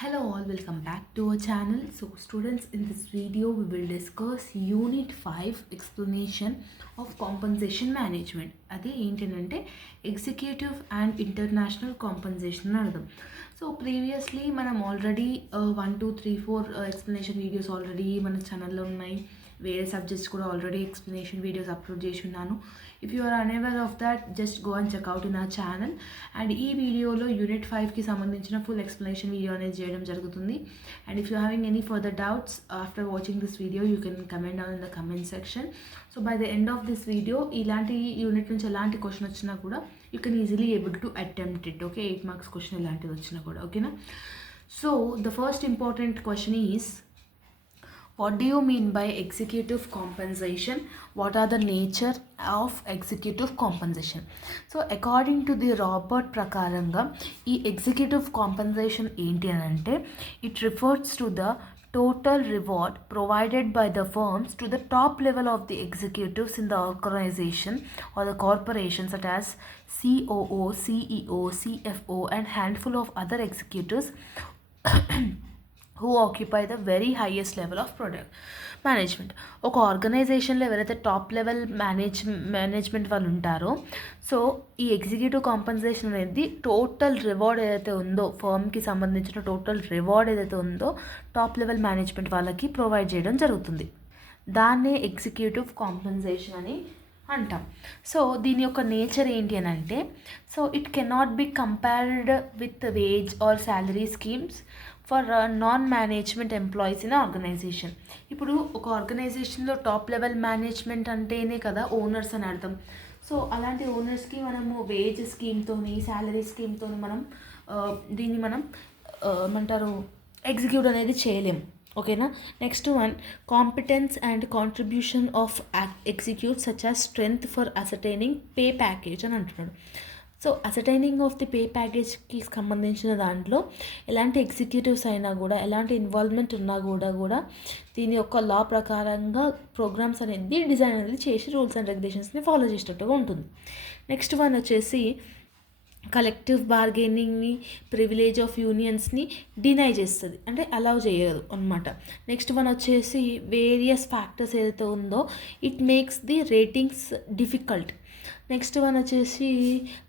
Hello all, welcome back to our channel. So students, in this video we will discuss Unit 5 explanation of compensation management. అది ఏంటంటే executive and international compensation అని అర్థం. So previously మనం already one two three four explanation videos already మన ఛానల్లో ఉన్నాయి. వేరే subjects కూడా ఆల్రెడీ ఎక్స్ప్లెనేషన్ వీడియోస్ అప్లోడ్ చేసి ఉన్నాను. If you are unaware of that just go and check out in ఆ ఛానల్ అండ్ ఈ వీడియోలో యూనిట్ ఫైవ్కి సంబంధించిన ఫుల్ ఎక్స్ప్లెనేషన్ వీడియో అనేది చేయడం జరుగుతుంది. And if you having any further doubts after watching this video you can comment down in the comment section so by the end of this video ఇలాంటి unit నుంచి ఎలాంటి question వచ్చినా కూడా you can easily able to attempt it okay eight marks question ఎలాంటిది వచ్చినా కూడా ఓకేనా so the first important question is what do you mean by executive compensation what are the nature of executive compensation so according to the Robert ప్రకారంగా ఈ executive compensation ఏంటి అని అంటే it refers to the total reward provided by the firms to the top level of the executives in the organization or the corporation such as COO, CEO, CFO and handful of other executives who occupy the very highest level of product management ఒక ఆర్గనైజేషన్లో ఎవరైతే top level manage management వాళ్ళు ఉంటారో so ఈ executive compensation అనేది total reward ఏదైతే ఉందో ఫర్మ్కి సంబంధించిన టోటల్ రివార్డ్ ఏదైతే ఉందో టాప్ లెవెల్ మేనేజ్మెంట్ వాళ్ళకి ప్రొవైడ్ చేయడం జరుగుతుంది. దాన్నే ఎగ్జిక్యూటివ్ కాంపన్సేషన్ అని అంటాం. సో దీని యొక్క నేచర్ ఏంటి అని అంటే so it cannot be compared with wage or salary schemes for non management employees in organization ఇప్పుడు ఒక ఆర్గనైజేషన్లో టాప్ లెవెల్ మేనేజ్మెంట్ అంటేనే కదా ఓనర్స్ అని అర్థం. సో అలాంటి ఓనర్స్కి మనము వేజ్ స్కీమ్తోని శాలరీ స్కీమ్తో మనం uh, దీన్ని మనం uh, ఏమంటారు ఎగ్జిక్యూట్ అనేది చేయలేం. ఓకేనా next one competence and contribution of execute such as strength for ascertaining pay package అని అంటున్నాడు. So ascertaining of the pay ప్యాకేజ్కి సంబంధించిన దాంట్లో ఎలాంటి ఎగ్జిక్యూటివ్స్ అయినా కూడా ఎలాంటి ఇన్వాల్వ్మెంట్ ఉన్నా కూడా కూడా దీని యొక్క లా ప్రకారంగా ప్రోగ్రామ్స్ అనేది డిజైన్ అనేది చేసి రూల్స్ అండ్ రెగ్యులేషన్స్ని ఫాలో చేసేటట్టుగా ఉంటుంది. నెక్స్ట్ వన్ వచ్చేసి కలెక్టివ్ బార్గెనింగ్ని ప్రివిలేజ్ ఆఫ్ యూనియన్స్ని డినై చేస్తుంది. అంటే అలౌ చేయదు అనమాట నెక్స్ట్ వన్ వచ్చేసి వేరియస్ ఫ్యాక్టర్స్ ఏదైతే ఉందో it makes the ratings difficult. Next one వచ్చేసి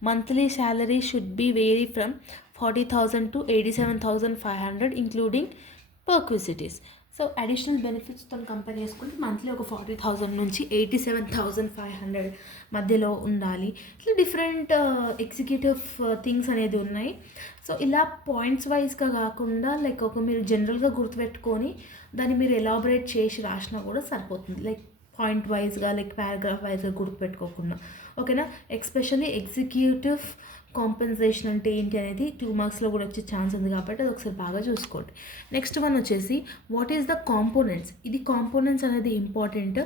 monthly salary should be vary from forty thousand to eighty seven thousand five hundred including perquisites. So additional benefits తను compare చేసుకుంటే monthly ఒక forty thousand నుంచి eighty seven thousand five hundred మధ్యలో ఉండాలి. ఇట్లా different uh, executive things uh, అనేది ఉన్నాయి. So ఇలా పాయింట్స్ వైజ్గా కాకుండా లైక్ ఒక మీరు జనరల్గా గుర్తుపెట్టుకొని దాన్ని మీరు ఎలాబరేట్ చేసి రాసినా కూడా సరిపోతుంది. లైక్ పాయింట్ వైజ్గా లైక్ పారాగ్రాఫ్ వైజ్గా గుర్తుపెట్టుకోకుండా. ఓకేనా? ఎక్స్పెషల్లీ ఎగ్జిక్యూటివ్ కాంపెన్సేషన్ అంటే ఏంటి అనేది టూ మార్క్స్లో కూడా వచ్చే ఛాన్స్ ఉంది కాబట్టి అది ఒకసారి బాగా చూసుకోండి. నెక్స్ట్ వన్ వచ్చేసి వాట్ ఈస్ ద కాంపోనెంట్స్ ఇది కాంపోనెంట్స్ అనేది ఇంపార్టెంట్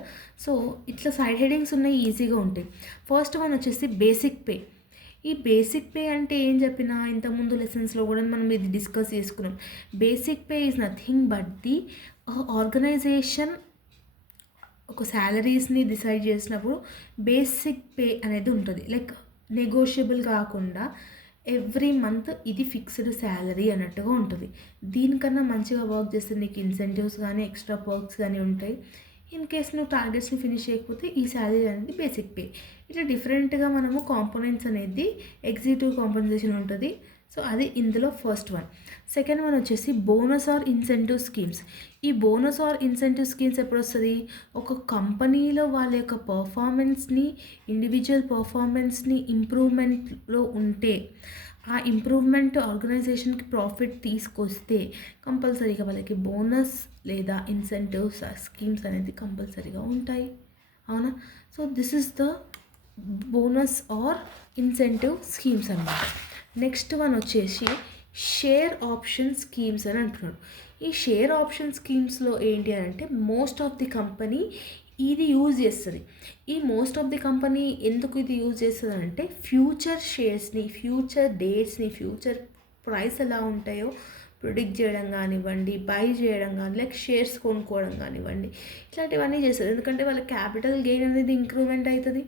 సో ఇట్లా సైడ్ హెడింగ్స్ ఉన్నాయి ఈజీగా ఉంటాయి. ఫస్ట్ వన్ వచ్చేసి బేసిక్ పే ఈ బేసిక్ పే అంటే ఏం చెప్పినా ఇంతకుముందు లెసన్స్లో కూడా మనం ఇది డిస్కస్ చేసుకున్నాం. Basic pay is nothing but the organization ఒక శాలరీస్ని డిసైడ్ చేసినప్పుడు బేసిక్ పే అనేది ఉంటుంది. లైక్ నెగోషియబుల్ కాకుండా ఎవ్రీ మంత్ ఇది ఫిక్స్డ్ శాలరీ అన్నట్టుగా ఉంటుంది. దీనికన్నా మంచిగా వర్క్ చేస్తే నీకు ఇన్సెంటివ్స్ కానీ ఎక్స్ట్రా వర్క్స్ కానీ ఉంటాయి. ఇన్ కేస్ నువ్వు టార్గెట్స్ని ఫినిష్ చేయకపోతే ఈ శాలరీ అనేది బేసిక్ పే ఇట్లా డిఫరెంట్గా మనము కాంపోనెంట్స్ అనేది ఎగ్జిక్యూటివ్ కాంపెన్సేషన్ ఉంటుంది. సో అది ఇందులో ఫస్ట్ వన్ సెకండ్ వన్ వచ్చేసి బోనస్ ఆర్ ఇన్సెంటివ్ స్కీమ్స్ ఈ బోనస్ ఆర్ ఇన్సెంటివ్ స్కీమ్స్ ఎప్పుడు వస్తుంది ఒక కంపెనీలో వాళ్ళ యొక్క పర్ఫార్మెన్స్ని ఇండివిజువల్ పర్ఫార్మెన్స్ని ఇంప్రూవ్మెంట్లో ఉంటే ఆ ఇంప్రూవ్మెంట్ ఆర్గనైజేషన్కి ప్రాఫిట్ తీసుకొస్తే కంపల్సరీగా వాళ్ళకి బోనస్ లేదా ఇన్సెంటివ్స్ స్కీమ్స్ అనేది కంపల్సరీగా ఉంటాయి. అవునా? So this is the bonus or incentive schemes అనమాట నెక్స్ట్ వన్ వచ్చేసి షేర్ ఆప్షన్ స్కీమ్స్ అని అంటున్నాడు. ఈ షేర్ ఆప్షన్ స్కీమ్స్లో ఏంటి అని అంటే మోస్ట్ ఆఫ్ ది కంపెనీ ఇది యూజ్ చేస్తుంది. ఈ మోస్ట్ ఆఫ్ ది కంపెనీ ఎందుకు ఇది యూజ్ చేస్తుంది అంటే ఫ్యూచర్ షేర్స్ని ఫ్యూచర్ డేట్స్ని ఫ్యూచర్ ప్రైస్ ఎలా ఉంటాయో ప్రొడిక్ట్ చేయడం కానివ్వండి బై చేయడం కానీ లైక్ షేర్స్ కొనుక్కోవడం కానివ్వండి ఇట్లాంటివన్నీ చేస్తుంది. ఎందుకంటే వాళ్ళ క్యాపిటల్ గెయిన్ అనేది ఇంక్రూవ్మెంట్ అవుతుంది.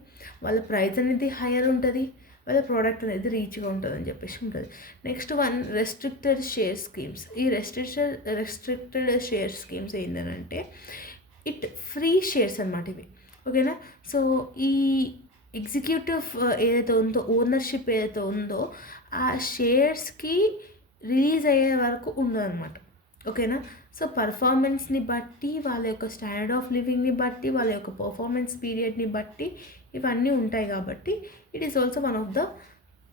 వాళ్ళ ప్రైస్ అనేది హయర్ ఉంటుంది. వాళ్ళ ప్రోడక్ట్ అనేది రీచ్గా ఉంటుందని చెప్పేసి ఉంటుంది. Next one restricted share schemes ఈ రెస్ట్రిక్టెడ్ రెస్ట్రిక్టెడ్ షేర్ స్కీమ్స్ ఏంటంటే ఇట్ ఫ్రీ షేర్స్ అనమాట ఇవి. ఓకేనా సో ఈ ఎగ్జిక్యూటివ్ uh, ఏదైతే ఉందో ఓనర్షిప్ ఏదైతే ఉందో ఆ షేర్స్కి రిలీజ్ అయ్యే వరకు ఉండదన్నమాట ఓకేనా సో పర్ఫార్మెన్స్ని బట్టి వాళ్ళ యొక్క స్టాండర్డ్ ఆఫ్ లివింగ్ని బట్టి వాళ్ళ యొక్క పర్ఫార్మెన్స్ పీరియడ్ని బట్టి ఇవన్నీ ఉంటాయి కాబట్టి it is also one of the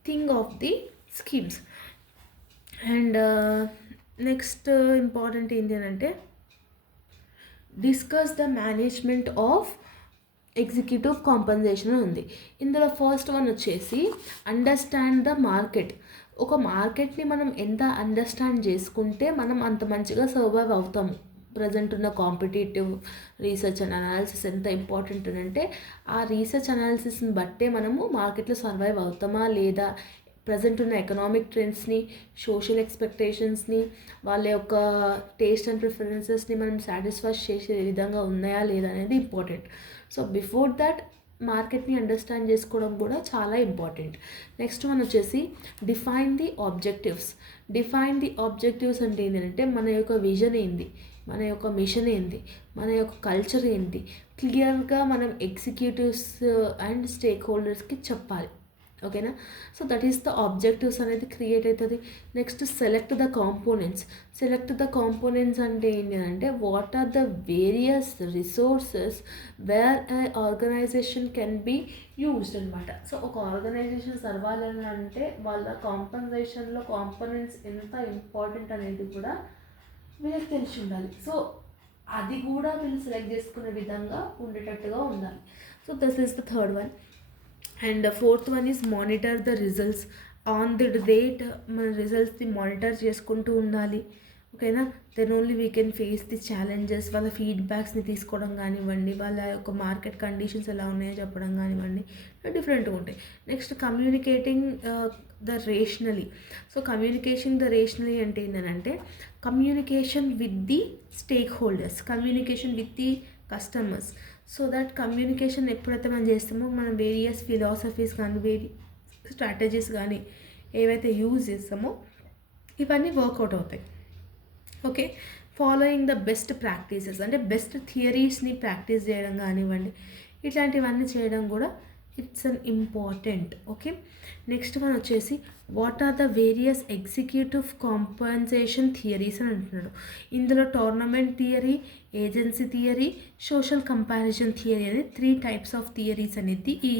thing of the schemes and next important ఏంటి అని అంటే discuss the management of executive compensation ఉంది. ఇందులో ఫస్ట్ వన్ వచ్చేసి అండర్స్టాండ్ ద మార్కెట్ ఒక మార్కెట్ని మనం ఎంత అండర్స్టాండ్ చేసుకుంటే మనం అంత మంచిగా సర్వైవ్ అవుతాము. ప్రజెంట్ ఉన్న కాంపిటేటివ్ రీసెర్చ్ అండ్ అనాలిసిస్ ఎంత ఇంపార్టెంట్ అంటే ఆ రీసెర్చ్ అనాలిసిస్ని బట్టే మనము మార్కెట్లో సర్వైవ్ అవుతామా లేదా ప్రజెంట్ ఉన్న ఎకనామిక్ ట్రెండ్స్ని సోషల్ ఎక్స్పెక్టేషన్స్ని వాళ్ళ యొక్క టేస్ట్ అండ్ ప్రిఫరెన్సెస్ని మనం సాటిస్ఫై చేసే విధంగా ఉన్నాయా లేదా అనేది ఇంపార్టెంట్ సో బిఫోర్ దట్ మార్కెట్ని అండర్స్టాండ్ చేసుకోవడం కూడా చాలా ఇంపార్టెంట్ నెక్స్ట్ మనం వచ్చేసి define the objectives define the objectives అంటే ఏంటంటే మన యొక్క విజన్ ఏంది? మన యొక్క మిషన్ ఏంటి? మన యొక్క కల్చర్ ఏంటి? క్లియర్గా మనం ఎగ్జిక్యూటివ్స్ అండ్ స్టేక్ హోల్డర్స్కి చెప్పాలి. ఓకేనా? So that is the objectives అనేది క్రియేట్ అవుతుంది. Next select the components select the components అంటే ఏంటి అంటే what are the various resources where organization can be used అనమాట సో ఒక ఆర్గనైజేషన్ సర్వాలని అంటే వాళ్ళ కాంపన్సేషన్లో కాంపోనెంట్స్ ఎంత ఇంపార్టెంట్ అనేది కూడా వీళ్ళకి తెలిసి ఉండాలి. సో అది కూడా వీళ్ళు సెలెక్ట్ చేసుకునే విధంగా ఉండేటట్టుగా ఉండాలి. So this is the third one and fourth one is monitor the results on the date మన రిజల్ట్స్ని మానిటర్ చేసుకుంటూ ఉండాలి. ఓకేనా? Then only we can face the challenges వాళ్ళ ఫీడ్బ్యాక్స్ని తీసుకోవడం కానివ్వండి వాళ్ళ యొక్క మార్కెట్ కండిషన్స్ ఎలా ఉన్నాయో చెప్పడం కానివ్వండి డిఫరెంట్గా ఉంటాయి. Next communicating the rationally so communication the rationally అంటే ఏంటంటే communication with the stakeholders communication with the customers so that communication ఎప్పుడైతే మనం చేస్తామో మనం వేరియస్ ఫిలాసఫీస్ కానీ వేరి స్ట్రాటజీస్ కానీ ఏవైతే యూజ్ చేస్తామో ఇవన్నీ వర్కౌట్ అవుతాయి. Okay? Following the best practices అంటే బెస్ట్ థియరీస్ని ప్రాక్టీస్ చేయడం కానివ్వండి ఇట్లాంటివన్నీ చేయడం కూడా it's an important okay? Next one వచ్చేసి what are the various executive compensation theories అని అంటున్నాడు. ఇందులో tournament theory agency theory social comparison theory అనేది త్రీ టైప్స్ ఆఫ్ థియరీస్ అనేది ఈ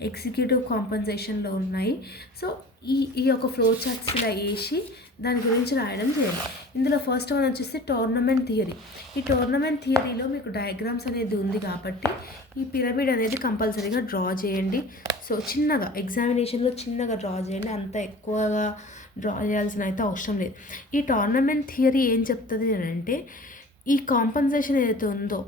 ఎగ్జిక్యూటివ్ కాంపన్సేషన్లో ఉన్నాయి. సో ఈ ఈ యొక్క ఫ్లో చార్ట్స్ ఇలా వేసి దాని గురించి రాయడం చేయాలి ఇందులో ఫస్ట్ వన్ వచ్చేసి టోర్నమెంట్ థియరీ ఈ టోర్నమెంట్ థియరీలో మీకు డయాగ్రామ్స్ అనేది ఉంది కాబట్టి ఈ పిరమిడ్ అనేది కంపల్సరీగా డ్రా చేయండి. సో చిన్నగా ఎగ్జామినేషన్లో చిన్నగా డ్రా చేయండి. అంత ఎక్కువగా డ్రా చేయాల్సిన అయితే అవసరం లేదు. ఈ టోర్నమెంట్ థియరీ ఏం చెప్తుంది అని అంటే ఈ కాంపన్సేషన్ ఏదైతే ఉందో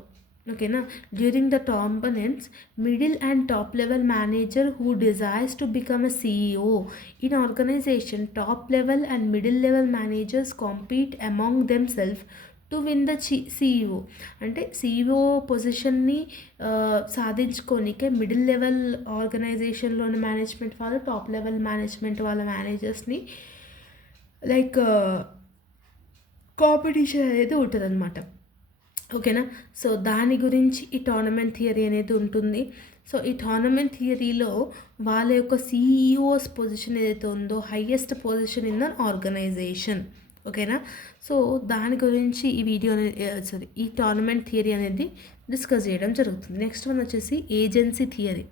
ఓకేనా during the components middle and top level manager who desires to become a CEO in organization top level and middle level managers compete among them self to win the చి CEO అంటే CEO పొజిషన్ని సాధించుకోనికే middle level ఆర్గనైజేషన్లోని management వాళ్ళు top level management వాళ్ళ మేనేజర్స్ని like competition అనేది ఉంటుంది అనమాట ఓకేనా? సో దాని గురించి ఈ టోర్నమెంట్ థియరీ అనేది ఉంటుంది. సో ఈ టోర్నమెంట్ థియరీలో వాళ్ళ యొక్క సీఈఓస్ పొజిషన్ ఏదైతే ఉందో highest position in the organisation ఓకేనా? సో దాని గురించి ఈ వీడియో సారీ ఈ టోర్నమెంట్ థియరీ అనేది డిస్కస్ చేయడం జరుగుతుంది. నెక్స్ట్ వన్ వచ్చేసి ఏజెన్సీ థియరీ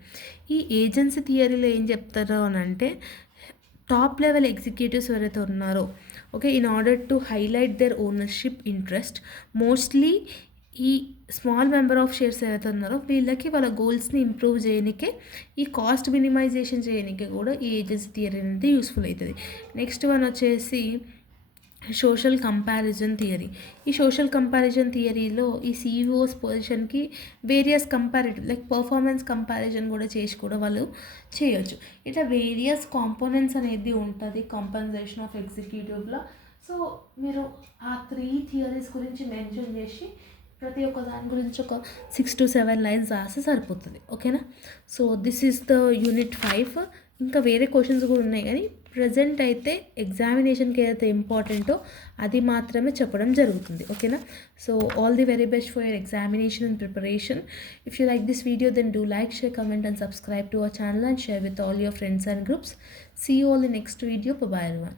ఈ ఏజెన్సీ థియరీలో ఏం చెప్తారో అని అంటే టాప్ లెవెల్ ఎగ్జిక్యూటివ్స్ ఎవరైతే ఉన్నారో okay in order to highlight their ownership interest mostly ఈ స్మాల్ మెంబర్ ఆఫ్ షేర్స్ ఏవైతే ఉన్నారో వీళ్ళకి వాళ్ళ గోల్స్ని ఇంప్రూవ్ చేయనికే ఈ కాస్ట్ మినిమైజేషన్ చేయనికే కూడా ఈ ఏజెన్సీ థియరీ అనేది యూస్ఫుల్ అవుతుంది. నెక్స్ట్ వన్ వచ్చేసి సోషల్ కంపారిజన్ థియరీ. ఈ సోషల్ కంపారిజన్ థియరీలో ఈ సీఈఓస్ పొజిషన్కి various comparative like performance comparison కూడా చేసి కూడా వాళ్ళు చేయొచ్చు. ఇట్లా వేరియస్ కాంపోనెంట్స్ అనేది ఉంటుంది కంపెన్సేషన్ ఆఫ్ ఎగ్జిక్యూటివ్లో. సో మీరు ఆ త్రీ థియరీస్ గురించి మెన్షన్ చేసి ప్రతి ఒక్క దాని గురించి ఒక సిక్స్ టు సెవెన్ లైన్స్ రాస్తే సరిపోతుంది. ఓకేనా? So this is the unit five ఇంకా వేరే క్వశ్చన్స్ కూడా ఉన్నాయి. కానీ ప్రజెంట్ అయితే ఎగ్జామినేషన్కి ఏదైతే ఇంపార్టెంటో అది మాత్రమే చెప్పడం జరుగుతుంది. ఓకేనా so all the very best for your examination and preparation if you like this video then do like share comment and subscribe to our channel and share with all your friends and groups see all the next video bye one